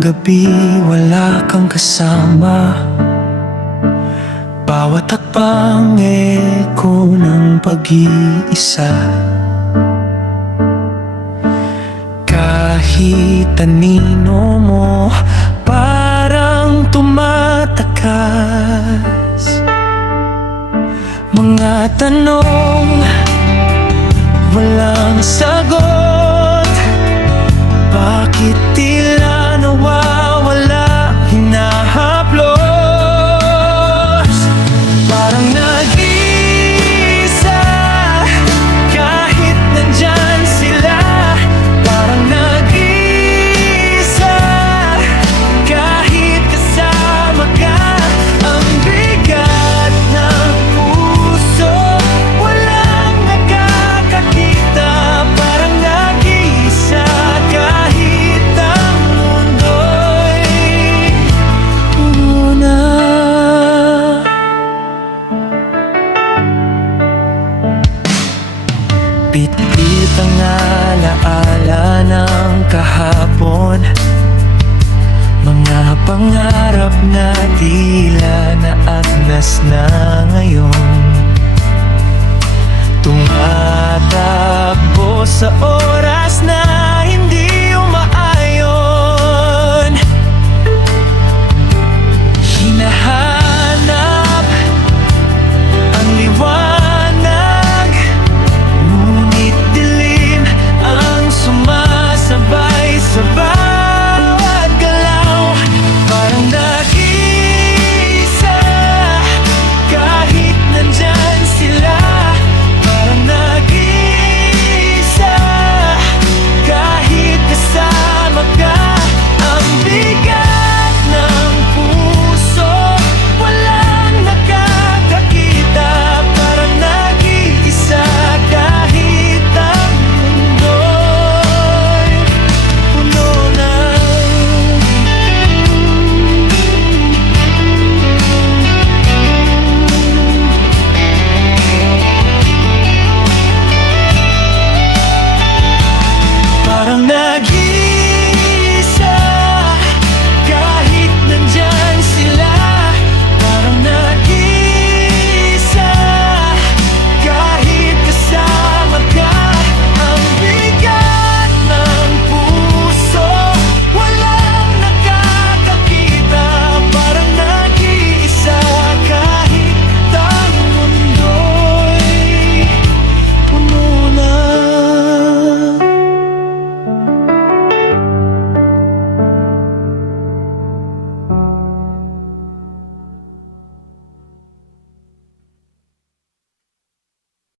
gabi wala kang kasama, bawat hakbang eko ng pag-iisa. Kahit anino mo parang tumatakas, mga tanong walang sagot. Bakit tila nawawala, hinahaplos? Parang nag-iisa kahit nandyan sila. Parang nag-iisa kahit kasama ka. Ang bigat ng puso, walang nakakakita. Parang nag-iisa kahit ang mundo'y puno na. Bitbit ang alaala ng kahapon, mga pangarap na tila naagnas na ngayon. Tumatakbo sa oras na